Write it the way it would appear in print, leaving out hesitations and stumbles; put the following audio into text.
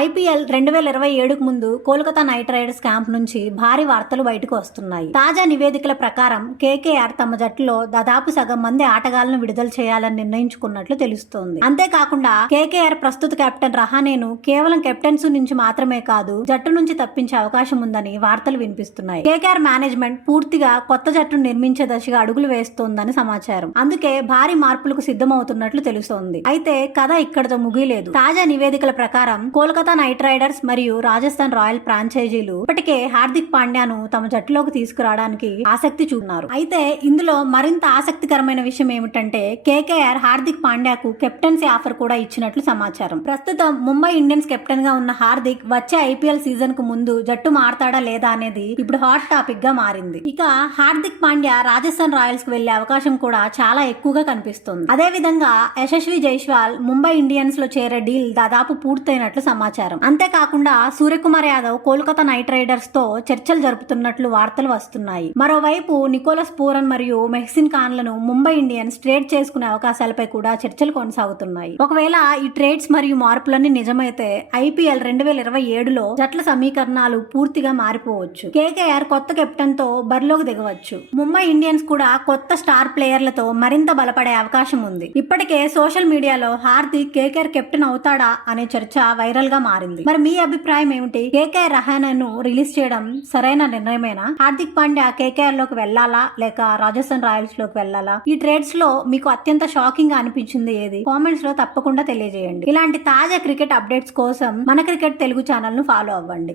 IPL 2027కు ముందు Kolkata night riders camp నుంచి భారీ వార్తలు బయటకు వస్తున్నాయి. తాజా నివేదికల ప్రకారం కేకేఆర్ తమ జట్టులో దాదాపు సగం మంది ఆటగాళ్లను విడుదల చేయాలని నిర్ణయించుకున్నట్లు తెలుస్తోంది. అంతేకాకుండా కేకేఆర్ ప్రస్తుత కెప్టెన్ రహానేను కేవలం కెప్టెన్సీ నుంచి మాత్రమే కాదు జట్టు నుంచి తప్పించే అవకాశం ఉందని వార్తలు వినిపిస్తున్నాయి. కేకేఆర్ మేనేజ్మెంట్ పూర్తిగా కొత్త జట్టును నిర్మించే దశగా అడుగులు వేస్తోందని సమాచారం. అందుకే భారీ మార్పులకు సిద్ధమవుతున్నట్లు తెలుస్తోంది. అయితే కథ ఇక్కడితో ముగియలేదు. తాజా నివేదికల ప్రకారం కోల్కతా నైట్ రైడర్స్ మరియు రాజస్థాన్ రాయల్ ఫ్రాంచైజీలు ఇప్పటికే హార్దిక్ పాండ్యాను తమ జట్టులోకి తీసుకురావడానికి ఆసక్తి చూపుతున్నారు. అయితే ఇందులో మరింత ఆసక్తికరమైన విషయం ఏమిటంటే కేకేఆర్ హార్దిక్ పాండ్యాకు కెప్టెన్సీ ఆఫర్ కూడా ఇచ్చినట్లు సమాచారం. ప్రస్తుతం ముంబై ఇండియన్స్ కెప్టెన్ గా ఉన్న హార్దిక్ వచ్చే ఐపీఎల్ సీజన్ కు ముందు జట్టు మారతాడా లేదా అనేది ఇప్పుడు హాట్ టాపిక్ గా మారింది. ఇక హార్దిక్ పాండ్యా రాజస్థాన్ రాయల్స్ కు వెళ్లే అవకాశం కూడా చాలా ఎక్కువగా కనిపిస్తుంది. అదే విధంగా యశస్వి జైస్వాల్ ముంబై ఇండియన్స్ లో చేరే డీల్ దాదాపు పూర్తయినట్లు సమాచారం. అంతేకాకుండా సూర్యకుమార్ యాదవ్ కోల్కతా నైట్ రైడర్స్ తో చర్చలు జరుపుతున్నట్లు వార్తలు వస్తున్నాయి. మరోవైపు నికోలస్ పూరన్ మరియు మెహ్సిన్ ఖాన్ లను ముంబై ఇండియన్స్ ట్రేడ్ చేసుకునే అవకాశాలపై కూడా చర్చలు కొనసాగుతున్నాయి. ఒకవేళ ఈ ట్రేడ్స్ మరియు మార్పులన్నీ నిజమైతే ఐపీఎల్ 2027లో జట్ల సమీకరణాలు పూర్తిగా మారిపోవచ్చు. కేకేఆర్ కొత్త కెప్టెన్ తో బరిలోకి దిగవచ్చు. ముంబై ఇండియన్స్ కూడా కొత్త స్టార్ ప్లేయర్లతో మరింత బలపడే అవకాశం ఉంది. ఇప్పటికే సోషల్ మీడియాలో హార్దిక్ కేకేఆర్ కెప్టెన్ అవుతాడా అనే చర్చ వైరల్ గా మారింది. మరి మీ అభిప్రాయం ఏమిటి? కేకేఆర్ రహానేను రిలీజ్ చేయడం సరైన నిర్ణయమేనా? హార్దిక్ పాండ్యా కేకేఆర్ లోకి వెళ్లాలా లేక రాజస్థాన్ రాయల్స్ లోకి వెళ్లాలా? ఈ ట్రేడ్స్ లో మీకు అత్యంత షాకింగ్ గా అనిపించింది ఏది? కామెంట్స్ లో తప్పకుండా తెలియజేయండి. ఇలాంటి తాజా క్రికెట్ అప్డేట్స్ కోసం మన క్రికెట్ తెలుగు ఛానల్ ను ఫాలో అవ్వండి.